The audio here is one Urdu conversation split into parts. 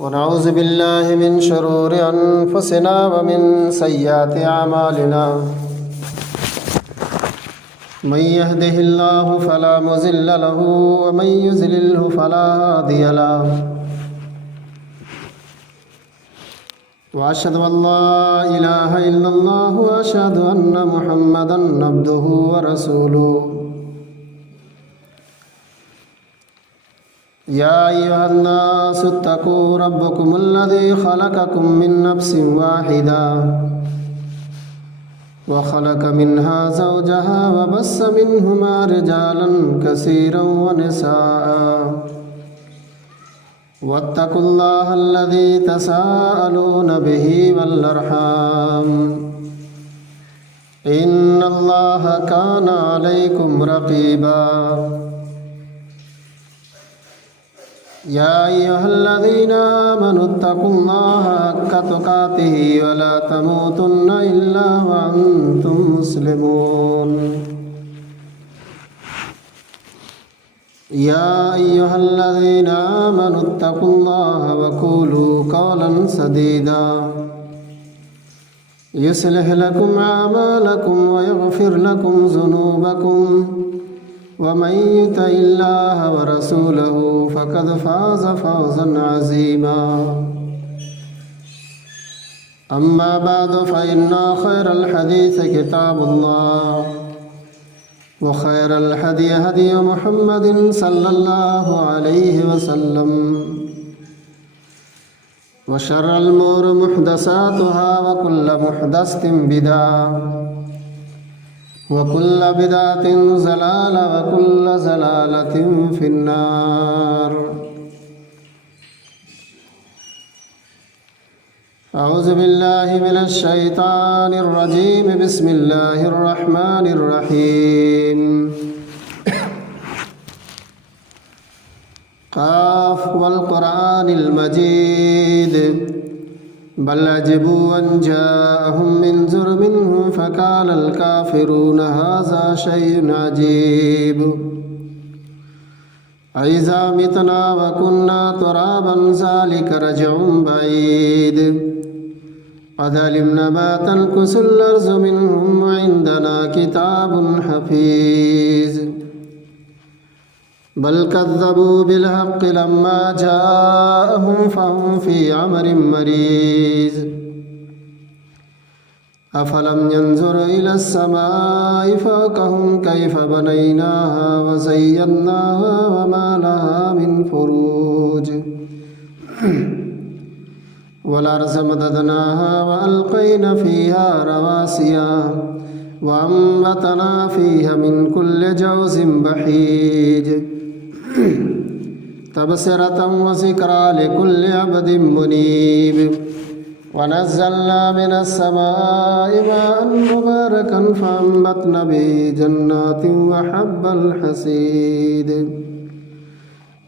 ونعوذ بالله من شرور أنفسنا ومن سيئات أعمالنا. من يهده الله فلا مضل له ومن يضلل فلا هادي له. وأشهد أن لا إله إلا الله وأشهد أن محمدا عبده ورسوله. يا أيها الناس اتقوا ربكم الذي خلقكم من نفس واحدة وخلق منها زوجها وبث منهما رجالا كثيرا ونساء. واتقوا الله الذي تساءلون به والأرحام إن الله كان عليكم رقيبا. يا أيها الذين آمنوا اتقوا الله حق تقاته ولا تموتن إلا وأنتم مسلمون. يا أيها الذين آمنوا اتقوا الله وقولوا قولا سديدا يصلح لكم أعمالكم ويغفر لكم ذنوبكم ومن يطع الله ورسوله فقد فاز فوزا عظيما. أما بعد فإن خير الحديث كتاب الله وخير الهدي هدي محمد صلى الله عليه وسلم وشر الأمور محدثاتها وكل محدثة بدعة وكل بدعة ضلالة وكل ضلالة في النار. أعوذ بالله من الشيطان الرجيم. بسم الله الرحمن الرحيم. قاف والقرآن المجيد بل عجبوا أن جاءهم منذر منهم فقال الكافرون هذا شيء عجيب أإذا متنا وكنا ترابا ذلك رجع بعيد قد علمنا ما تنقص الأرض منهم وعندنا كتاب حفيظ بل كذبوا بالحق لما جاءهم فهم في أمر مريج أفلم ينظروا إلى السماء فوقهم كيف بنيناها وزيناها وما لها من فروج والأرض مددناها وألقينا فيها رواسي وأنبتنا فيها من كل جوز بحيج تبصرة وذكرى لكل عبد منيب ونزلنا من السماء ماء مباركا فأنبتنا به جنات وحب الحصيد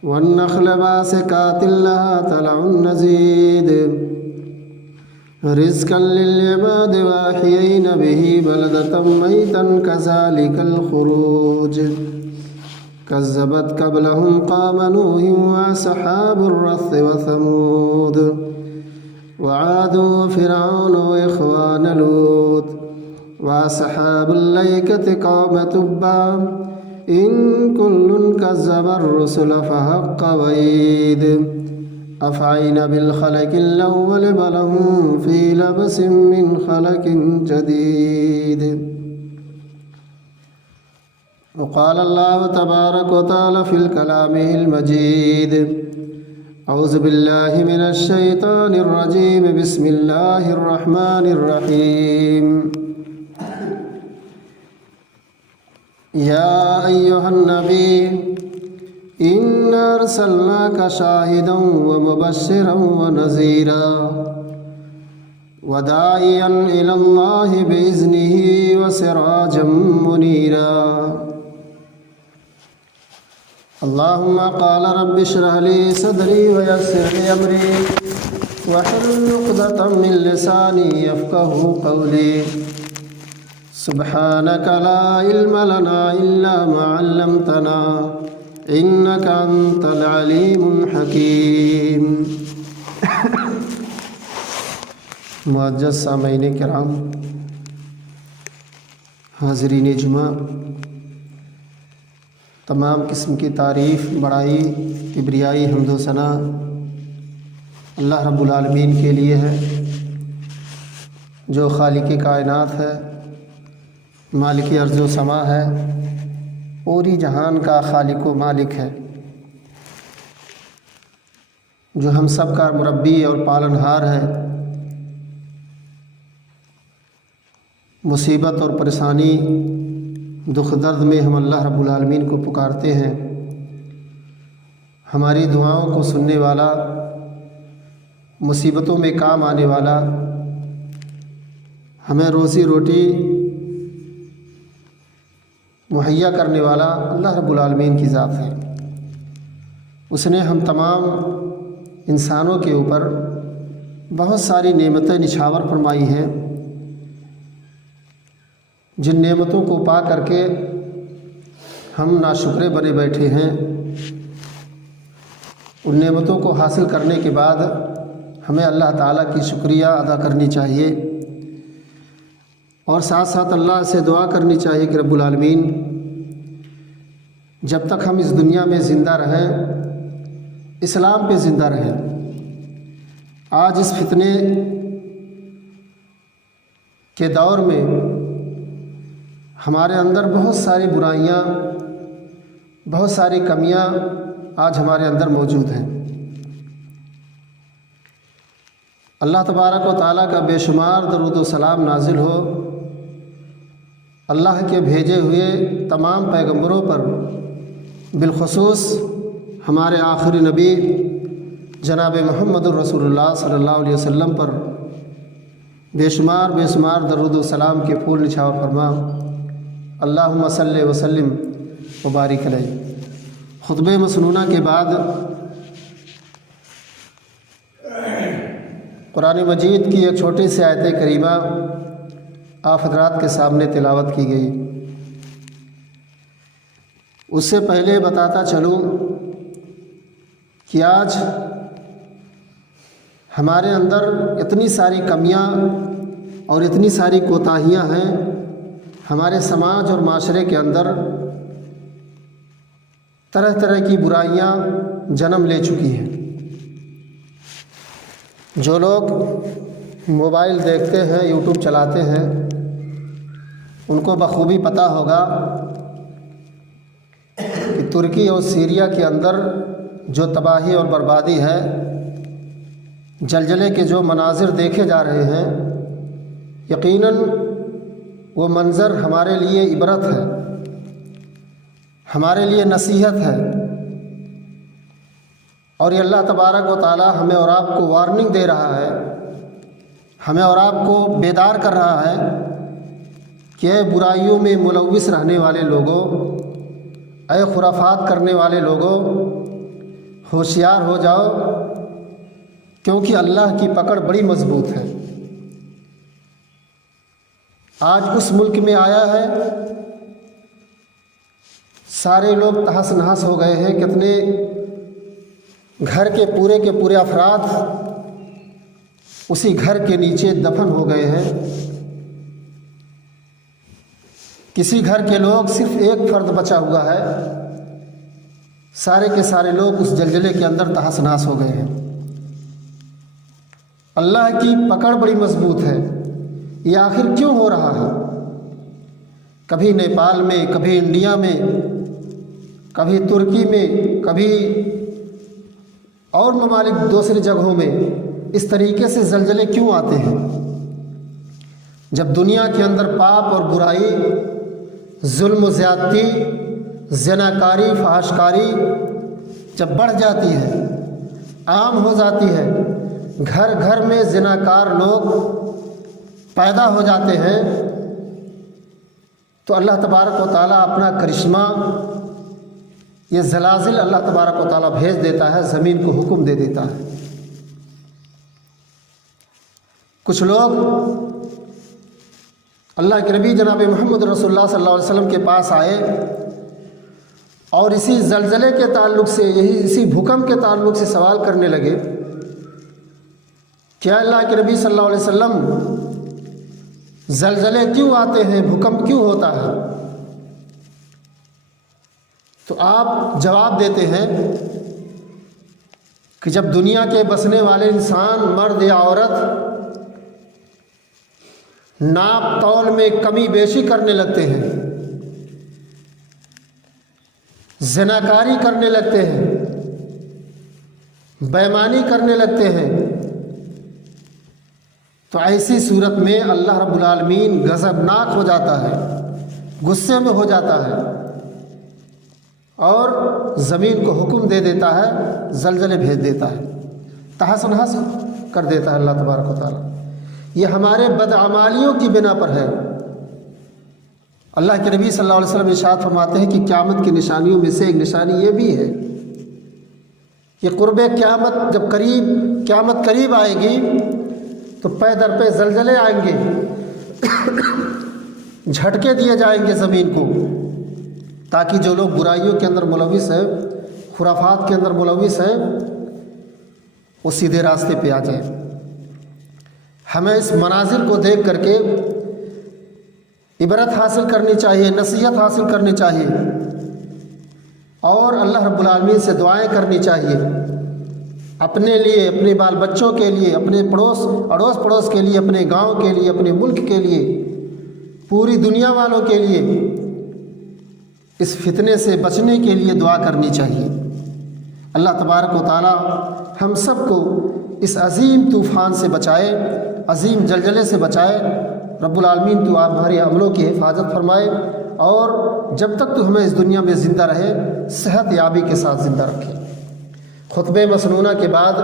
والنخل باسقات لها طلع نضيد رزقا للعباد وأحيينا به بلدة ميتا كذلك الخروج كذبت قبلهم قوم نوح وأصحاب الرث وثمود وعاد وفرعون وإخوان لوط وأصحاب الأيكة قوم تبع إن كل كذب الرسل فحق وعيد أفعينا بالخلق الأول بل هم في لبس من خلق جديد. وقال الله تبارك وتعالى في الكلام المجيد أعوذ بالله من الشيطان الرجيم. بسم الله الرحمن الرحيم. يا أيها النبي إنا أرسلناك شاهدا ومبشرا ونذيرا وداعيا إلى الله بإذنه وسراجا منيرا. اللهم قال رب اشرح لي صدري ويسر لي أمري واحلل عقدة من لساني يفقهوا قولي. سبحانك لا علم لنا إلا ما علمتنا إنك أنت العليم الحكيم. معزز سامعین کرام، حاضرین جمعہ، تمام قسم کی تعریف، بڑائی، کبریائی، حمد و ثنا اللہ رب العالمین کے لیے ہے، جو خالق کائنات ہے، مالک ارض و سما ہے، پوری جہان کا خالق و مالک ہے، جو ہم سب کا مربی اور پالنہار ہے۔ مصیبت اور پریشانی، دکھ درد میں ہم اللہ رب العالمین کو پکارتے ہیں، ہماری دعاؤں کو سننے والا، مصیبتوں میں کام آنے والا، ہمیں روزی روٹی مہیا کرنے والا اللہ رب العالمین کی ذات ہے۔ اس نے ہم تمام انسانوں کے اوپر بہت ساری نعمتیں نچھاور فرمائی ہیں، جن نعمتوں کو پا کر کے ہم ناشکرے بنے بیٹھے ہیں۔ ان نعمتوں کو حاصل کرنے کے بعد ہمیں اللہ تعالیٰ کی شکریہ ادا کرنی چاہیے، اور ساتھ ساتھ اللہ سے دعا کرنی چاہیے کہ رب العالمین جب تک ہم اس دنیا میں زندہ رہیں، اسلام پہ زندہ رہیں۔ آج اس فتنے کے دور میں ہمارے اندر بہت ساری برائیاں، بہت ساری کمیاں آج ہمارے اندر موجود ہیں۔ اللہ تبارک و تعالیٰ کا بے شمار درود و سلام نازل ہو اللہ کے بھیجے ہوئے تمام پیغمبروں پر، بالخصوص ہمارے آخری نبی جناب محمد الرسول اللہ صلی اللہ علیہ وسلم پر بے شمار درود و سلام کے پھول نچھاور فرما۔ اللہم صلی وسلم وبارک علیہ۔ خطبہ مسنونہ کے بعد قرآن مجید کی ایک چھوٹی سی آیت کریمہ آپ حضرات کے سامنے تلاوت کی گئی۔ اس سے پہلے بتاتا چلوں کہ آج ہمارے اندر اتنی ساری کمیاں اور اتنی ساری کوتاہیاں ہیں، ہمارے سماج اور معاشرے کے اندر طرح طرح کی برائیاں جنم لے چکی ہیں۔ جو لوگ موبائل دیکھتے ہیں، یوٹیوب چلاتے ہیں، ان کو بخوبی پتہ ہوگا کہ ترکی اور سیریا کے اندر جو تباہی اور بربادی ہے، زلزلے کے جو مناظر دیکھے جا رہے ہیں، یقیناً وہ منظر ہمارے لیے عبرت ہے، ہمارے لیے نصیحت ہے، اور یہ اللہ تبارک و تعالی ہمیں اور آپ کو وارننگ دے رہا ہے، ہمیں اور آپ کو بیدار کر رہا ہے کہ اے برائیوں میں ملوث رہنے والے لوگوں، اے خرافات کرنے والے لوگوں، ہوشیار ہو جاؤ، کیونکہ اللہ کی پکڑ بڑی مضبوط ہے۔ آج اس ملک میں آیا ہے، سارے لوگ تہس نہس ہو گئے ہیں، کتنے گھر کے پورے افراد اسی گھر کے نیچے دفن ہو گئے ہیں۔ کسی گھر کے لوگ، صرف ایک فرد بچا ہوا ہے، سارے کے سارے لوگ اس زلزلے کے اندر تہس نہس ہو گئے ہیں۔ اللہ کی پکڑ بڑی مضبوط ہے۔ یہ آخر کیوں ہو رہا ہے؟ کبھی نیپال میں، کبھی انڈیا میں، کبھی ترکی میں، کبھی اور ممالک دوسری جگہوں میں اس طریقے سے زلزلے کیوں آتے ہیں؟ جب دنیا کے اندر پاپ اور برائی، ظلم و زیادتی، زناکاری، فحاشکاری جب بڑھ جاتی ہے، عام ہو جاتی ہے، گھر گھر میں زناکار لوگ پیدا ہو جاتے ہیں، تو اللہ تبارک و تعالیٰ اپنا کرشمہ، یہ زلازل اللہ تبارک و تعالیٰ بھیج دیتا ہے، زمین کو حکم دے دیتا ہے۔ کچھ لوگ اللہ کے نبی جناب محمد رسول اللہ صلی اللہ علیہ وسلم کے پاس آئے اور اسی زلزلے کے تعلق سے، اسی بھوکمپ کے تعلق سے سوال کرنے لگے کیا اللہ کے نبی صلی اللہ علیہ وسلم زلزلے کیوں آتے ہیں، بھوکمپ کیوں ہوتا ہے؟ تو آپ جواب دیتے ہیں کہ جب دنیا کے بسنے والے انسان، مرد یا عورت، ناپ تول میں کمی بیشی کرنے لگتے ہیں، زناکاری کرنے لگتے ہیں، بے ایمانی کرنے لگتے ہیں، تو ایسی صورت میں اللہ رب العالمین غضبناک ہو جاتا ہے، غصے میں ہو جاتا ہے، اور زمین کو حکم دے دیتا ہے، زلزلے بھیج دیتا ہے، تحس نحس کر دیتا ہے اللہ تبارک و تعالیٰ۔ یہ ہمارے بدعمالیوں کی بنا پر ہے۔ اللہ کے نبی صلی اللہ علیہ وسلم ارشاد فرماتے ہیں کہ قیامت کی نشانیوں میں سے ایک نشانی یہ بھی ہے کہ قرب قیامت جب قیامت قریب آئے گی تو پے در پہ زلزلے آئیں گے، جھٹکے دیے جائیں گے زمین کو، تاکہ جو لوگ برائیوں کے اندر ملوث ہیں، خرافات کے اندر ملوث ہیں، وہ سیدھے راستے پہ آ جائیں۔ ہمیں اس مناظر کو دیکھ کر کے عبرت حاصل کرنی چاہیے، نصیحت حاصل کرنی چاہیے، اور اللہ رب العالمین سے دعائیں کرنی چاہیے، اپنے لیے، اپنے بال بچوں کے لیے، اپنے اڑوس پڑوس کے لیے، اپنے گاؤں کے لیے، اپنے ملک کے لیے، پوری دنیا والوں کے لیے اس فتنے سے بچنے کے لیے دعا کرنی چاہیے۔ اللہ تبارک و تعالی ہم سب کو اس عظیم طوفان سے بچائے، عظیم زلزلے سے بچائے۔ رب العالمین تو آپ ہمارے عملوں کی حفاظت فرمائے، اور جب تک تو ہمیں اس دنیا میں زندہ رہے، صحت یابی کے ساتھ زندہ رکھے۔ خطبہ مسنونہ کے بعد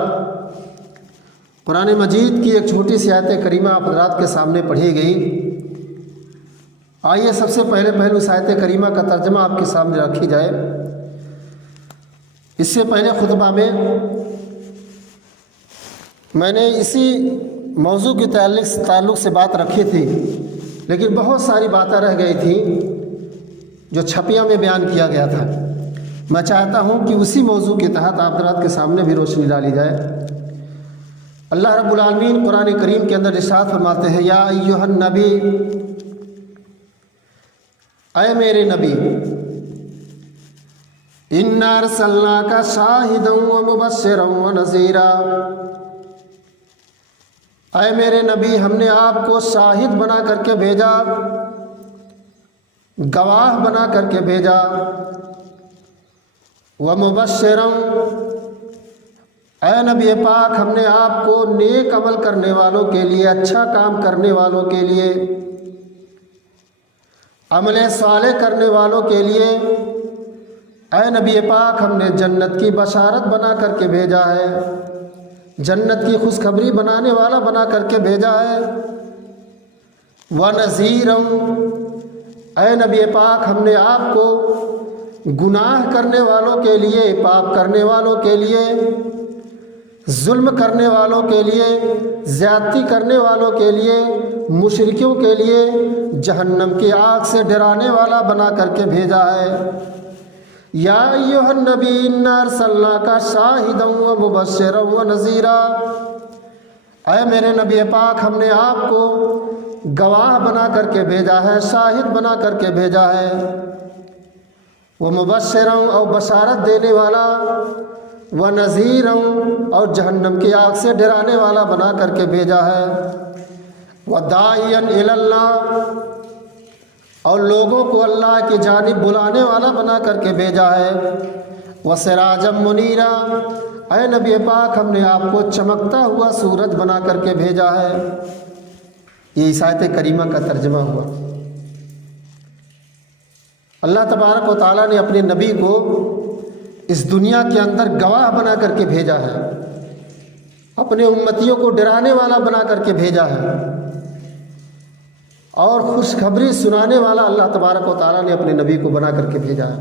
قرآن مجید کی ایک چھوٹی سی آیت کریمہ آپ حضرات کے سامنے پڑھی گئی۔ آئیے سب سے پہلے اس آیت کریمہ کا ترجمہ آپ کے سامنے رکھی جائے۔ اس سے پہلے خطبہ میں میں نے اسی موضوع کے تعلق سے بات رکھی تھی، لیکن بہت ساری باتیں رہ گئی تھیں جو چھپیاں میں بیان کیا گیا تھا۔ میں چاہتا ہوں کہ اسی موضوع کے تحت آپ حضرات کے سامنے بھی روشنی ڈالی جائے۔ اللہ رب العالمین قرآن کریم کے اندر ارشاد فرماتے ہیں، یا ایھا النبی، اے میرے نبی، انا ارسلناک شاہدا ومبشرا ونذیرا، اے میرے نبی، ہم نے آپ کو شاہد بنا کر کے بھیجا، گواہ بنا کر کے بھیجا، ومبشرا، اے نبی پاک، ہم نے آپ کو نیک عمل کرنے والوں کے لیے، اچھا کام کرنے والوں کے لیے، عمل صالح کرنے والوں کے لیے، اے نبی پاک، ہم نے جنت کی بشارت بنا کر کے بھیجا ہے، جنت کی خوشخبری بنانے والا بنا کر کے بھیجا ہے۔ وَنَذِيرًا، اے نبی پاک، ہم نے آپ کو گناہ کرنے والوں کے لیے، پاپ کرنے والوں کے لیے، ظلم کرنے والوں کے لیے، زیادتی کرنے والوں کے لیے، مشرکوں کے لیے جہنم کی آگ سے ڈرانے والا بنا کر کے بھیجا ہے۔ یا ایھا النبی انا ارسلناک شاہدا ومبشرا ونذیرا، اے میرے نبی پاک، ہم نے آپ کو گواہ بنا کر کے بھیجا ہے، شاہد بنا کر کے بھیجا ہے، ومبشرا، اور بشارت دینے والا، ونذیرا، اور جہنم کی آگ سے ڈرانے والا بنا کر کے بھیجا ہے، وداعیا الی اللہ، اور لوگوں کو اللہ کی جانب بلانے والا بنا کر کے بھیجا ہے، وسراجا منیرا، اے نبی پاک، ہم نے آپ کو چمکتا ہوا سورج بنا کر کے بھیجا ہے۔ یہ اس آیت کریمہ کا ترجمہ ہوا۔ اللہ تبارک و تعالیٰ نے اپنے نبی کو اس دنیا کے اندر گواہ بنا کر کے بھیجا ہے، اپنے امتیوں کو ڈرانے والا بنا کر کے بھیجا ہے، اور خوشخبری سنانے والا اللہ تبارک و تعالیٰ نے اپنے نبی کو بنا کر کے بھیجا ہے۔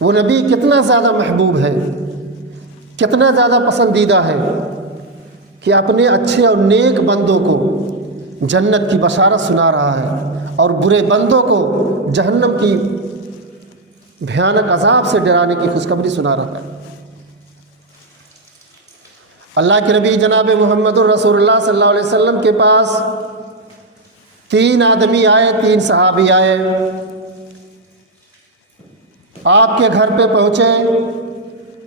وہ نبی کتنا زیادہ محبوب ہے، کتنا زیادہ پسندیدہ ہے کہ اپنے اچھے اور نیک بندوں کو جنت کی بشارت سنا رہا ہے، اور برے بندوں کو جہنم کی بھیانک عذاب سے ڈرانے کی خوشخبری سنا رہا ہے۔ اللہ کے نبی جناب محمد الرسول اللہ صلی اللہ علیہ وسلم کے پاس 3 آدمی آئے، 3 صحابی آئے، آپ کے گھر پہ پہنچے،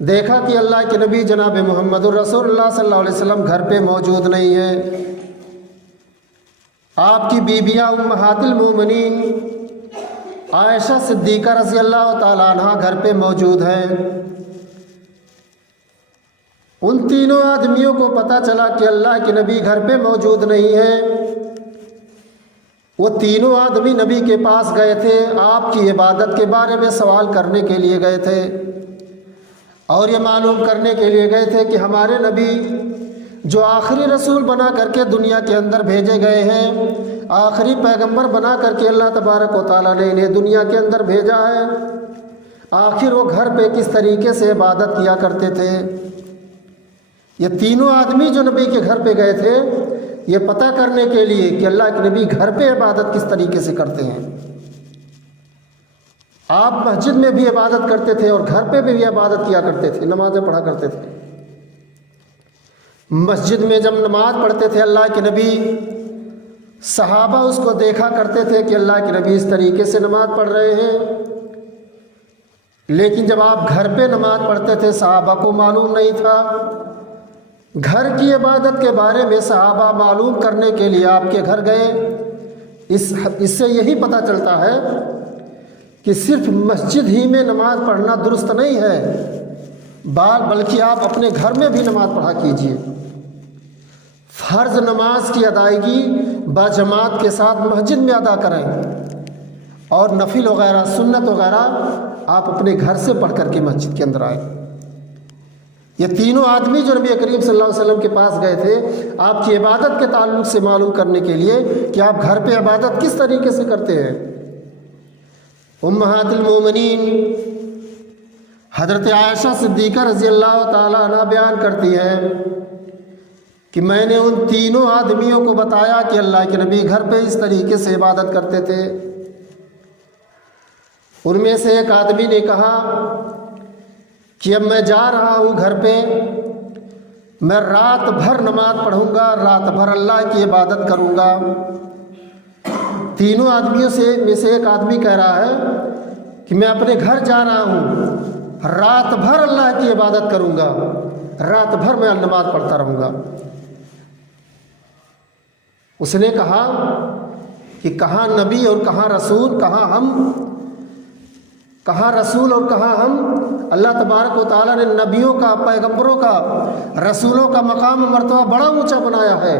دیکھا کہ اللہ کے نبی جناب محمد الرسول اللہ صلی اللہ علیہ وسلم گھر پہ موجود نہیں ہے۔ آپ کی بیویاں امہات المومنین عائشہ صدیقہ رضی اللہ تعالیٰ عنہ گھر پہ موجود ہیں۔ ان تینوں آدمیوں کو پتہ چلا کہ اللہ کے نبی گھر پہ موجود نہیں ہے۔ وہ تینوں آدمی نبی کے پاس گئے تھے، آپ کی عبادت کے بارے میں سوال کرنے کے لیے گئے تھے، اور یہ معلوم کرنے کے لیے گئے تھے کہ ہمارے نبی جو آخری رسول بنا کر کے دنیا کے اندر بھیجے گئے ہیں، آخری پیغمبر بنا کر کے اللہ تبارک و تعالیٰ نے انہیں دنیا کے اندر بھیجا ہے، آخر وہ گھر پہ کس طریقے سے عبادت کیا کرتے تھے۔ یہ تینوں آدمی جو نبی کے گھر پہ گئے تھے یہ پتہ کرنے کے لیے کہ اللہ کے نبی گھر پہ عبادت کس طریقے سے کرتے ہیں۔ آپ مسجد میں بھی عبادت کرتے تھے اور گھر پہ بھی عبادت کیا کرتے تھے، نمازیں پڑھا کرتے تھے۔ مسجد میں جب نماز پڑھتے تھے اللہ کے نبی، صحابہ اس کو دیکھا کرتے تھے کہ اللہ کے نبی اس طریقے سے نماز پڑھ رہے ہیں، لیکن جب آپ گھر پہ نماز پڑھتے تھے صحابہ کو معلوم نہیں تھا۔ گھر کی عبادت کے بارے میں صحابہ معلوم کرنے کے لیے آپ کے گھر گئے۔ اس سے یہی پتہ چلتا ہے کہ صرف مسجد ہی میں نماز پڑھنا درست نہیں ہے، بلکہ آپ اپنے گھر میں بھی نماز پڑھا کیجیے۔ فرض نماز کی ادائیگی باجماعت کے ساتھ مسجد میں ادا کریں، اور نفل وغیرہ سنت وغیرہ آپ اپنے گھر سے پڑھ کر کے مسجد کے اندر آئیں۔ یہ تینوں آدمی جو نبی کریم صلی اللہ علیہ وسلم کے پاس گئے تھے آپ کی عبادت کے تعلق سے معلوم کرنے کے لیے کہ آپ گھر پہ عبادت کس طریقے سے کرتے ہیں۔ امہات المومنین حضرت عائشہ صدیقہ رضی اللہ تعالیٰ عنہ بیان کرتی ہے کہ میں نے ان تینوں آدمیوں کو بتایا کہ اللہ کے نبی گھر پہ اس طریقے سے عبادت کرتے تھے۔ ان میں سے ایک آدمی نے کہا کہ اب میں جا رہا ہوں گھر پہ، میں رات بھر نماز پڑھوں گا، رات بھر اللہ کی عبادت کروں گا۔ تینوں آدمیوں میں سے ایک آدمی کہہ رہا ہے کہ میں اپنے گھر جا رہا ہوں، رات بھر اللہ کی عبادت کروں گا، رات بھر میں نماز پڑھتا رہوں گا۔ اس نے کہا کہ کہاں نبی اور کہاں رسول، کہاں رسول اور کہاں ہم؟ اللہ تبارک و تعالیٰ نے نبیوں کا، پیغمبروں کا، رسولوں کا مقام و مرتبہ بڑا اونچا بنایا ہے،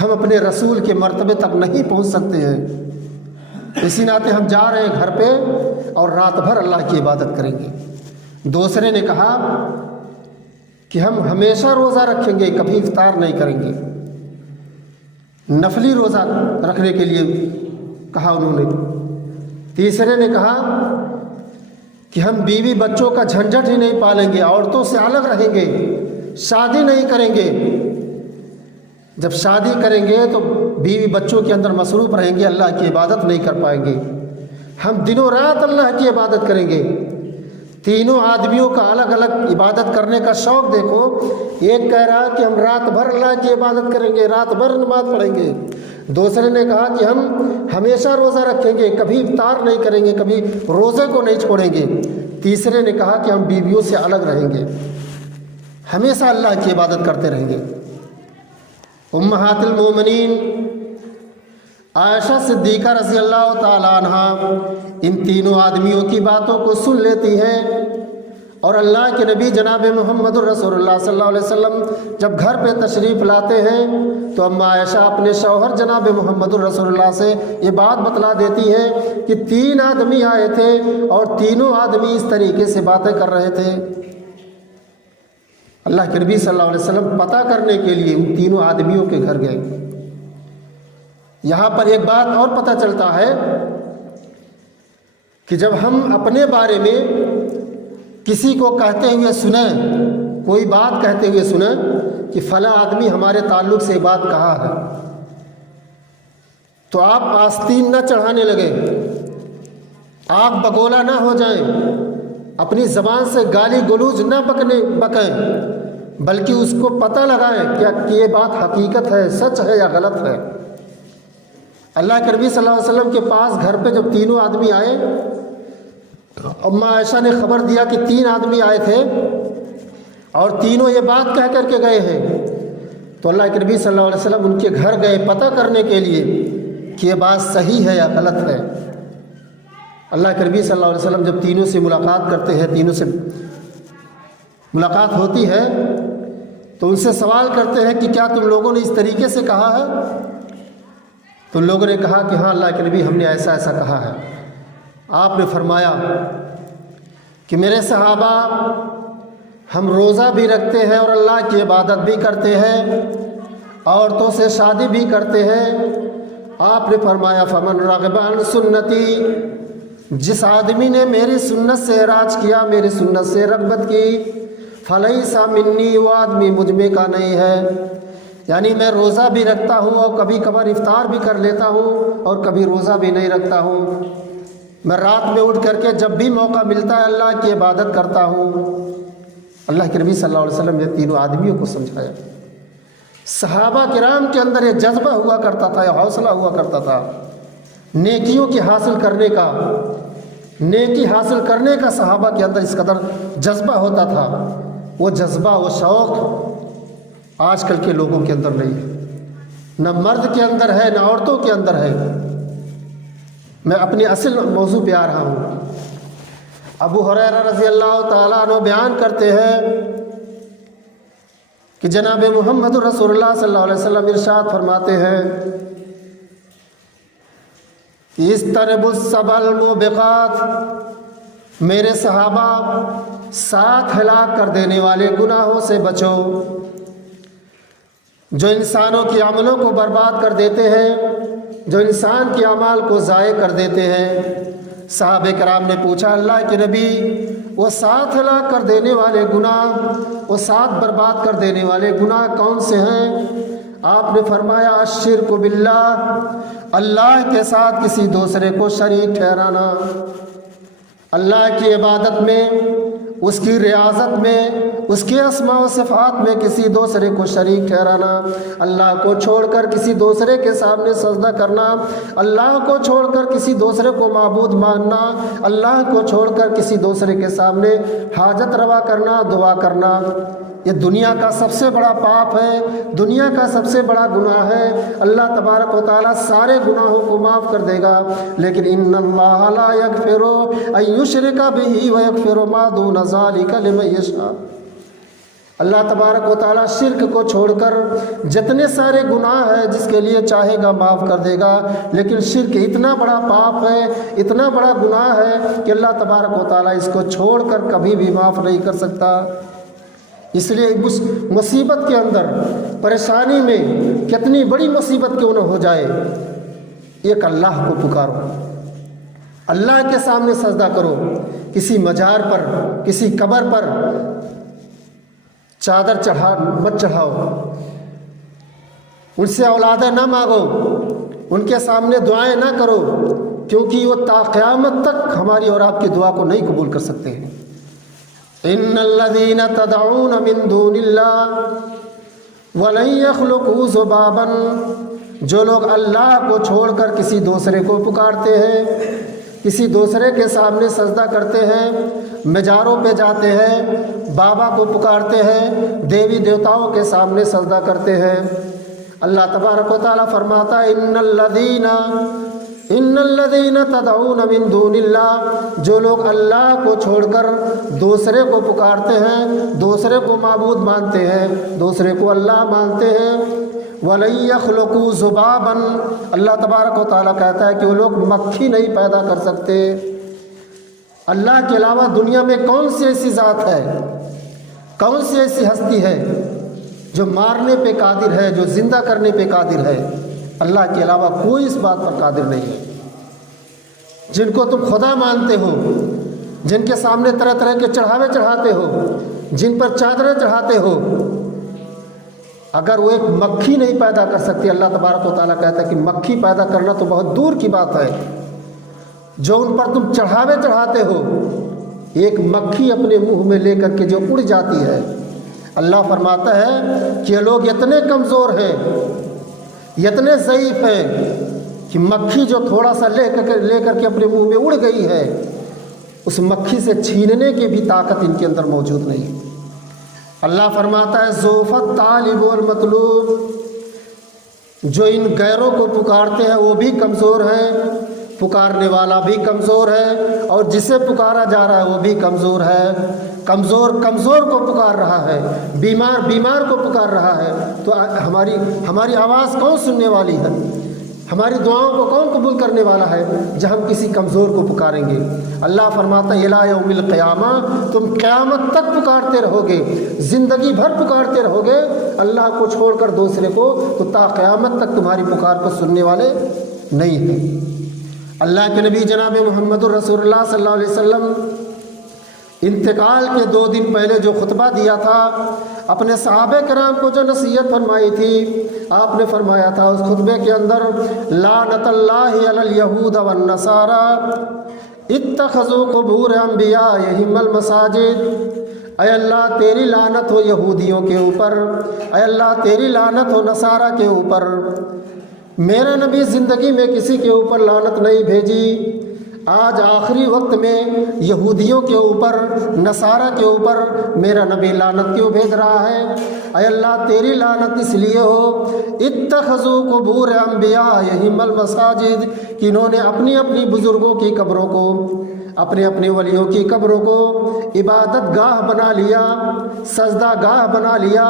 ہم اپنے رسول کے مرتبے تک نہیں پہنچ سکتے ہیں، اسی ناطے ہم جا رہے ہیں گھر پہ اور رات بھر اللہ کی عبادت کریں گے۔ دوسرے نے کہا کہ ہم ہمیشہ روزہ رکھیں گے، کبھی افطار نہیں کریں گے، نفلی روزہ رکھنے کے لیے کہا انہوں نے۔ تیسرے نے کہا کہ ہم بیوی بچوں کا جھنجھٹ ہی نہیں پالیں گے، عورتوں سے الگ رہیں گے، شادی نہیں کریں گے، جب شادی کریں گے تو بیوی بچوں کے اندر مصروف رہیں گے، اللہ کی عبادت نہیں کر پائیں گے، ہم دنوں رات اللہ کی عبادت کریں گے۔ تینوں آدمیوں کا الگ الگ عبادت کرنے کا شوق دیکھو، ایک کہہ رہا کہ ہم رات بھر اللہ کی عبادت کریں گے، رات بھر نماز پڑھیں گے، دوسرے نے کہا کہ ہم ہمیشہ روزہ رکھیں گے، کبھی افطار نہیں کریں گے، کبھی روزے کو نہیں چھوڑیں گے، تیسرے نے کہا کہ ہم بیویوں سے الگ رہیں گے، ہمیشہ اللہ کی عبادت کرتے رہیں گے۔ امہات المومنین عائشہ صدیقہ رضی اللہ تعالیٰ عنہ ان تینوں آدمیوں کی باتوں کو سن لیتی ہیں، اور اللہ کے نبی جناب محمد الرسول اللہ صلی اللہ علیہ وسلم جب گھر پہ تشریف لاتے ہیں تو اما عائشہ اپنے شوہر جناب محمد الرسول اللہ سے یہ بات بتلا دیتی ہے کہ 3 آدمی آئے تھے اور تینوں آدمی اس طریقے سے باتیں کر رہے تھے۔ اللہ کے نبی صلی اللہ علیہ وسلم پتہ کرنے کے لیے ان تینوں آدمیوں کے گھر گئے۔ یہاں پر ایک بات اور پتہ چلتا ہے کہ جب ہم اپنے بارے میں کسی کو کہتے ہوئے سنیں، کوئی بات کہتے ہوئے سنیں کہ فلاں آدمی ہمارے تعلق سے بات کہا ہے، تو آپ آستین نہ چڑھانے لگیں، آپ بگولا نہ ہو جائیں، اپنی زبان سے گالی گلوچ نہ بکیں، بلکہ اس کو پتہ لگائیں کہ یہ بات حقیقت ہے، سچ ہے یا غلط ہے۔ اللہ کے نبی صلی اللہ علیہ وسلم کے پاس گھر پہ جب تینوں آدمی آئے، اماں عائشہ نے خبر دیا کہ 3 آدمی آئے تھے اور تینوں یہ بات کہہ کر کے گئے ہیں، تو اللہ کے نبی صلی اللہ علیہ وسلم ان کے گھر گئے پتہ کرنے کے لیے کہ یہ بات صحیح ہے یا غلط ہے۔ اللہ کے نبی صلی اللہ علیہ وسلم جب تینوں سے ملاقات کرتے ہیں، تینوں سے ملاقات ہوتی ہے تو ان سے سوال کرتے ہیں کہ کیا تم لوگوں نے اس طریقے سے کہا ہے؟ تو لوگوں نے کہا کہ ہاں اللہ کے نبی، ہم نے ایسا ایسا کہا ہے۔ آپ نے فرمایا کہ میرے صحابہ، ہم روزہ بھی رکھتے ہیں اور اللہ کی عبادت بھی کرتے ہیں، عورتوں سے شادی بھی کرتے ہیں۔ آپ نے فرمایا فمن رغب عن سنتی، جس آدمی نے میری سنت سے اعراض کیا، میری سنت سے رغبت کی، فلیس منی، وہ آدمی مجھ میں کا نہیں ہے۔ یعنی میں روزہ بھی رکھتا ہوں اور کبھی کبھار افطار بھی کر لیتا ہوں اور کبھی روزہ بھی نہیں رکھتا ہوں۔ میں رات میں اٹھ کر کے جب بھی موقع ملتا ہے اللہ کی عبادت کرتا ہوں۔ اللہ کے نبی صلی اللہ علیہ وسلم نے تینوں آدمیوں کو سمجھایا۔ صحابہ کرام کے اندر یہ جذبہ ہوا کرتا تھا، یہ حوصلہ ہوا کرتا تھا نیکیوں کی حاصل کرنے کا، نیکی حاصل کرنے کا صحابہ کے اندر اس قدر جذبہ ہوتا تھا۔ وہ جذبہ، وہ شوق آج کل کے لوگوں کے اندر نہیں ہے، نہ مرد کے اندر ہے نہ عورتوں کے اندر ہے۔ میں اپنی اصل موضوع پہ آ رہا ہوں۔ ابو ہریرہ رضی اللہ تعالیٰ عنہ بیان کرتے ہیں کہ جناب محمد رسول اللہ صلی اللہ علیہ وسلم ارشاد فرماتے ہیں، اجتنبوا السبع الموبقات، میرے صحابہ 7 ہلاک کر دینے والے گناہوں سے بچو جو انسانوں کے عملوں کو برباد کر دیتے ہیں، جو انسان کے اعمال کو ضائع کر دیتے ہیں۔ صحابہ کرام نے پوچھا اللہ کے نبی، وہ 7 ہلاک کر دینے والے گناہ، وہ 7 برباد کر دینے والے گناہ کون سے ہیں؟ آپ نے فرمایا الشرک باللہ، اللہ کے ساتھ کسی دوسرے کو شریک ٹھہرانا، اللہ کی عبادت میں، اس کی ریاضت میں، اس کے اسماء و صفات میں کسی دوسرے کو شریک ٹھہرانا، اللہ کو چھوڑ کر کسی دوسرے کے سامنے سجدہ کرنا، اللہ کو چھوڑ کر کسی دوسرے کو معبود ماننا، اللہ کو چھوڑ کر کسی دوسرے کے سامنے حاجت روا کرنا، دعا کرنا، یہ دنیا کا سب سے بڑا پاپ ہے، دنیا کا سب سے بڑا گناہ ہے۔ اللہ تبارک و تعالیٰ سارے گناہوں کو معاف کر دے گا، لیکن ان اللہ لا یغفر ان یشرک بہ ویغفر ما دون ذلک لمن یشاء۔ اللہ تبارک و تعالیٰ شرک کو چھوڑ کر جتنے سارے گناہ ہیں جس کے لیے چاہے گا معاف کر دے گا، لیکن شرک اتنا بڑا پاپ ہے، اتنا بڑا گناہ ہے کہ اللہ تبارک و تعالیٰ اس کو چھوڑ کر کبھی بھی معاف نہیں کر سکتا۔ اس لیے اس مصیبت کے اندر، پریشانی میں، کتنی بڑی مصیبت کیوں نہ ہو جائے، ایک اللہ کو پکارو، اللہ کے سامنے سجدہ کرو، کسی مزار پر، کسی قبر پر چادر مت چڑھاؤ، ان سے اولادیں نہ مانگو، ان کے سامنے دعائیں نہ کرو، کیونکہ وہ تا قیامت تک ہماری اور آپ کی دعا کو نہیں قبول کر سکتے ہیں۔ ان الذین تدعون من دون اللہ ولن یخلقوا ذبابا، جو لوگ اللہ کو چھوڑ کر کسی دوسرے کو پکارتے ہیں، کسی دوسرے کے سامنے سجدہ کرتے ہیں، مزاروں پہ جاتے ہیں، بابا کو پکارتے ہیں، دیوی دیوتاؤں کے سامنے سجدہ کرتے ہیں، اللہ تبارک و تعالیٰ فرماتا ہے ان الذین تدعون من دون اللہ، جو لوگ اللہ کو چھوڑ کر دوسرے کو پکارتے ہیں، دوسرے کو معبود مانتے ہیں، دوسرے کو اللہ مانتے ہیں، وَلَن يَخْلُقُوا ذُبَابًا، اللہ تبارک و تعالیٰ کہتا ہے کہ وہ لوگ مکھی نہیں پیدا کر سکتے۔ اللہ کے علاوہ دنیا میں کون سی ایسی ذات ہے، کون سی ایسی ہستی ہے جو مارنے پہ قادر ہے، جو زندہ کرنے پہ قادر ہے؟ اللہ کے علاوہ کوئی اس بات پر قادر نہیں ہے۔ جن کو تم خدا مانتے ہو، جن کے سامنے طرح طرح کے چڑھاوے چڑھاتے ہو، جن پر چادریں چڑھاتے ہو، اگر وہ ایک مکھی نہیں پیدا کر سکتی، اللہ تبارک و تعالیٰ کہتا ہے کہ مکھی پیدا کرنا تو بہت دور کی بات ہے۔ جو ان پر تم چڑھاوے چڑھاتے ہو، ایک مکھی اپنے منہ میں لے کر کے جو اڑ جاتی ہے، اللہ فرماتا ہے کہ یہ لوگ اتنے کمزور ہیں، اتنے ضعیف ہیں کہ مکھی جو تھوڑا سا لے کر کے اپنے منہ میں اڑ گئی ہے، اس مکھی سے چھیننے کی بھی طاقت ان کے اندر موجود نہیں۔ اللہ فرماتا ہے ضعف الطالب والمطلوب، جو ان غیروں کو پکارتے ہیں وہ بھی کمزور ہیں، پکارنے والا بھی کمزور ہے، اور جسے پکارا جا رہا ہے وہ بھی کمزور ہے۔ کمزور کو پکار رہا ہے، بیمار کو پکار رہا ہے، تو ہماری آواز کون سننے والی ہے؟ ہماری دعاؤں کو کون قبول کرنے والا ہے جب ہم کسی کمزور کو پکاریں گے؟ اللہ فرماتا ہے الی یوم القیامہ، تم قیامت تک پکارتے رہو گے، زندگی بھر پکارتے رہو گے اللہ کو چھوڑ کر دوسرے کو، تو تا قیامت تک تمہاری پکار کو سننے والے نہیں ہیں۔ اللہ کے نبی جناب محمد الرسول اللہ صلی اللہ علیہ وسلم انتقال کے 2 دن پہلے جو خطبہ دیا تھا، اپنے صحابہ کرام کو جو نصیحت فرمائی تھی، آپ نے فرمایا تھا اس خطبے کے اندر لعنت اللہ علی الیہود والنصارى اتخذوا قبور انبیائہم المساجد۔ اے اللہ تیری لعنت ہو یہودیوں کے اوپر، اے اللہ تیری لعنت ہو نصارہ کے اوپر۔ میرا نبی زندگی میں کسی کے اوپر لعنت نہیں بھیجی، آج آخری وقت میں یہودیوں کے اوپر، نصارہ کے اوپر میرا نبی لعنت کیوں بھیج رہا ہے؟ اے اللہ تیری لعنت اس لیے ہو اتخذوا قبور انبیائہم المساجد، کہ انہوں نے اپنی بزرگوں کی قبروں کو، اپنے ولیوں کی قبروں کو عبادت گاہ بنا لیا، سجدہ گاہ بنا لیا،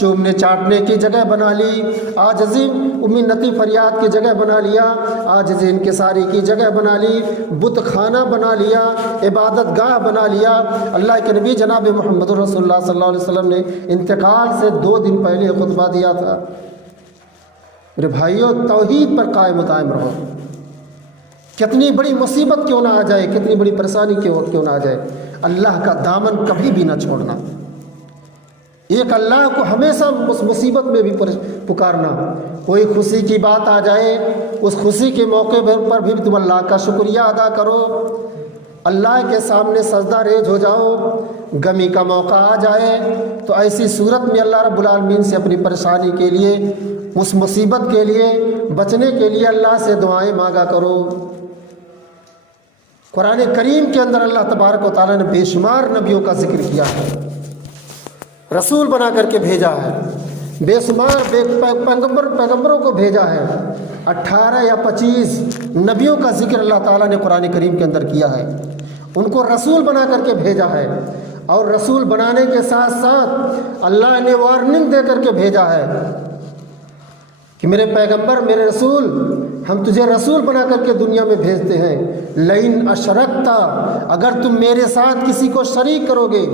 چومنے چاٹنے کی جگہ بنا لی، عاجزی منتی فریاد کی جگہ بنا لیا، عاجزی انکساری کی جگہ بنا لی، بت خانہ بنا لیا، عبادت گاہ بنا لیا۔ اللہ کے نبی جناب محمد رسول اللہ صلی اللہ علیہ وسلم نے انتقال سے 2 دن پہلے خطبہ دیا تھا۔ میرے بھائیوں، توحید پر قائم و دائم رہو، کتنی بڑی مصیبت کیوں نہ آ جائے، کتنی بڑی پریشانی کیوں نہ آ جائے، اللہ کا دامن کبھی بھی نہ چھوڑنا، ایک اللہ کو ہمیشہ اس مصیبت میں بھی پکارنا۔ کوئی خوشی کی بات آ جائے، اس خوشی کے موقع پر بھی تم اللہ کا شکریہ ادا کرو، اللہ کے سامنے سجدہ ریز ہو جاؤ۔ غمی کا موقع آ جائے تو ایسی صورت میں اللہ رب العالمین سے اپنی پریشانی کے لیے، اس مصیبت کے لیے بچنے کے لیے اللہ سے دعائیں مانگا کرو۔ قرآن کریم کے اندر اللہ تبارک و تعالیٰ نے بے شمار نبیوں کا ذکر کیا ہے، رسول بنا کر کے بھیجا ہے، بے شمار پیغمبروں کو بھیجا ہے۔ 18 یا 25 نبیوں کا ذکر اللہ تعالیٰ نے قرآن کریم کے اندر کیا ہے، ان کو رسول بنا کر کے بھیجا ہے، اور رسول بنانے کے ساتھ ساتھ اللہ نے وارننگ دے کر کے بھیجا ہے کہ میرے پیغمبر، میرے رسول، ہم تجھے رسول بنا کر کے دنیا میں بھیجتے ہیں۔ لئن اشرکت، اگر تم میرے ساتھ کسی کو شریک کرو گے،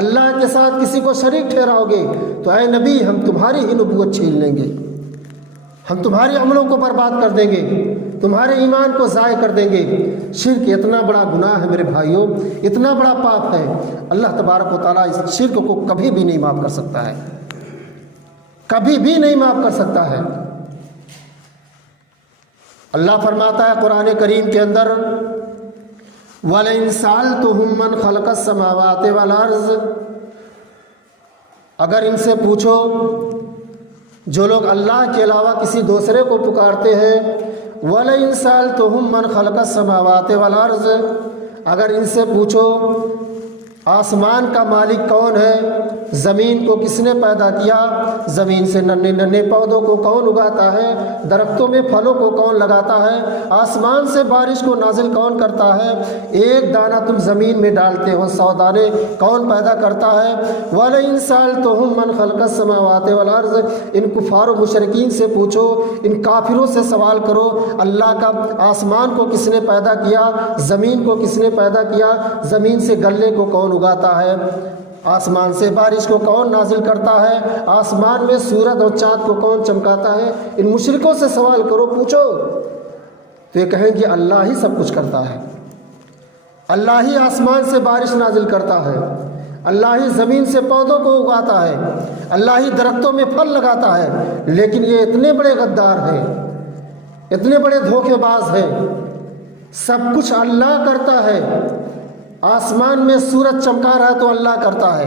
اللہ کے ساتھ کسی کو شریک ٹھہراؤ گے، تو اے نبی ہم تمہاری ہی نبوت چھین لیں گے، ہم تمہارے عملوں کو برباد کر دیں گے، تمہارے ایمان کو ضائع کر دیں گے۔ شرک اتنا بڑا گناہ ہے میرے بھائیوں، اتنا بڑا پاپ ہے، اللہ تبارک و تعالیٰ اس شرک کو کبھی بھی نہیں معاف کر سکتا ہے، کبھی بھی نہیں معاف کر سکتا ہے۔ اللہ فرماتا ہے قرآن کریم کے اندر وَلَئِن سَأَلْتُهُم مَّنْ خَلَقَ السَّمَاوَاتِ وَالْأَرْضَ، اگر ان سے پوچھو، جو لوگ اللہ کے علاوہ کسی دوسرے کو پکارتے ہیں، وَلَئِن سَأَلْتُهُم مَّنْ خَلَقَ السَّمَاوَاتِ وَالْأَرْضَ، اگر ان سے پوچھو آسمان کا مالک کون ہے، زمین کو کس نے پیدا کیا، زمین سے ننھے ننھے پودوں کو کون اگاتا ہے، درختوں میں پھلوں کو کون لگاتا ہے، آسمان سے بارش کو نازل کون کرتا ہے، ایک دانہ تم زمین میں ڈالتے ہو 100 دانے کون پیدا کرتا ہے۔ وَلَئِن سَأَلْتُهُم مَّنْ خَلَقَ السَّمَاوَاتِ وَالْأَرْضَ، ان کفار و مشرکین سے پوچھو، ان کافروں سے سوال کرو، اللہ کا آسمان کو کس نے پیدا کیا، زمین کو کس نے پیدا کیا، زمین سے گلے کو کون اگاتا ہے، آسمان سے بارش کو کون نازل کرتا ہے، آسمان میں سورج اور چاند کو کون چمکاتا ہے، ان مشرکوں سے سوال کرو، پوچھو، تو یہ کہیں گے اللہ ہی سب کچھ کرتا ہے، اللہ ہی آسمان سے بارش نازل کرتا ہے، اللہ ہی زمین سے پودوں کو اگاتا ہے، اللہ ہی درختوں میں پھل لگاتا ہے۔ لیکن یہ اتنے بڑے غدار ہیں، اتنے بڑے دھوکے باز ہیں، سب کچھ اللہ کرتا ہے، آسمان میں سورج چمکا رہا ہے تو اللہ کرتا ہے،